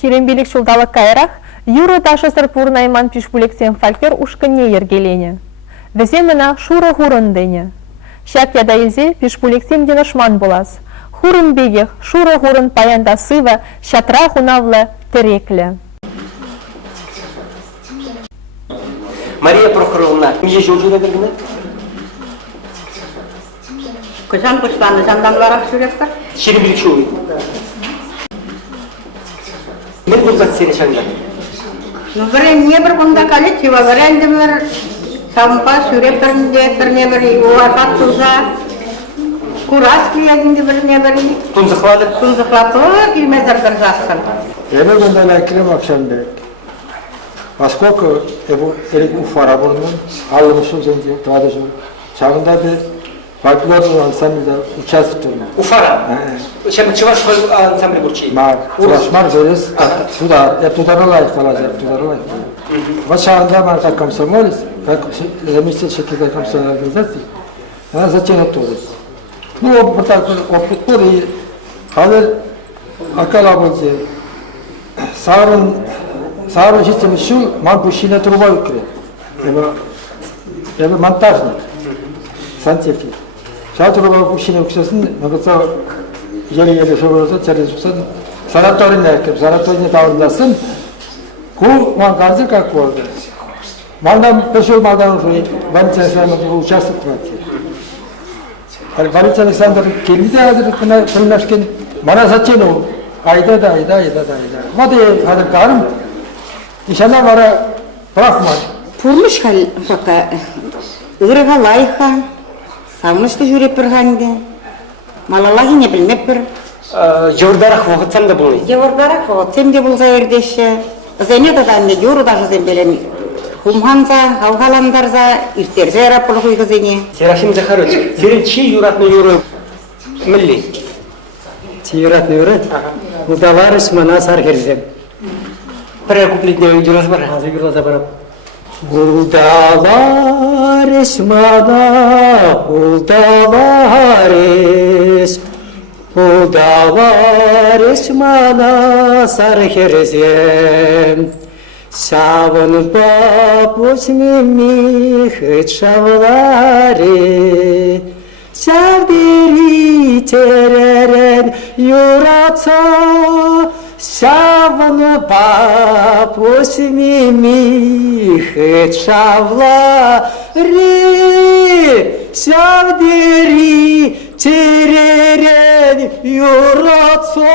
Ширембилик шулдалық кайрах, юры ташысыр пурнайман пишпулексен фалькер ушканне ергелене. Веземена шура хурындыне. Шак яда илзе пишпулексен денашман болас. Хурын бегех, шура хурын паянда сыва, шатра хунавла терекле. Мария Прохоровна, мне жужура бергіне? Көзан пұшпаны жанданларақ жүректір. Шерембилик шуы. Мен бұлдат сені шаңда? Ну, не бір бұнда қалет, ева бір әлді бір сампа сүрептерінде біріне бір уашат тұза, курас киягінде біріне бір Тұнзықлады? тұнзықлапы келмезір бір жасқын. Эме гондан Акрем Акшанбек. Поскольку Уфара бұрыннан, алымышыл және тадыжыл. Шағында бір фольклорный ансамбльда участвовать тұрмын. Уфара? Чываш ансамбль бұрчей? Урашмар берес, тудары лайық қалазар, тудары лайық. Вот шағында мен как комсомолец, как заместитель шекилда комсомольской организации, она зачем тұрыз. Ну, вот так опыт бұр, и қазір акала болсы, сарын жестем үшін ман пущина труба өкіреді. Это монтажник, сантехник. Шал труба пущина өксесін, нағытса еле-еле шоғырса, через ұқсады, санаторийне әкеп, санаторийне тауындасын, бұл ман қазір как болды. Мандан пешел малдан уже Валентин Александрович участвовать. Валентин Александрович келді қазір күнашкен, мана зачем ол? Айда. Вот и қазір қарым, ишана бара брахман. Пұрмыш қал, пока ұрыға лайқа, савнышты жүреп бірғанды, малалағы не білмеп бір. Жордарақ вағытсам да болмай? Жордарақ вағытсам да болса ердеші. Зәне даданда юру даже зембелен хумханза, хавхаландарза, иртерзе әрапылы қойғы зәне. Серашим Захарович, серен чей юратны юры мілі? Юратны юры? Удаварыш мана саргерзем. Бір куплетне юраз бар? Азы юраза барап. Удаварыш мана, удаварыш мана саргерзем. Савын папуч мими хыт шавлари, савдери теререн юратса. Савын папуч мими хыт шавлари, савдери теререн юратса.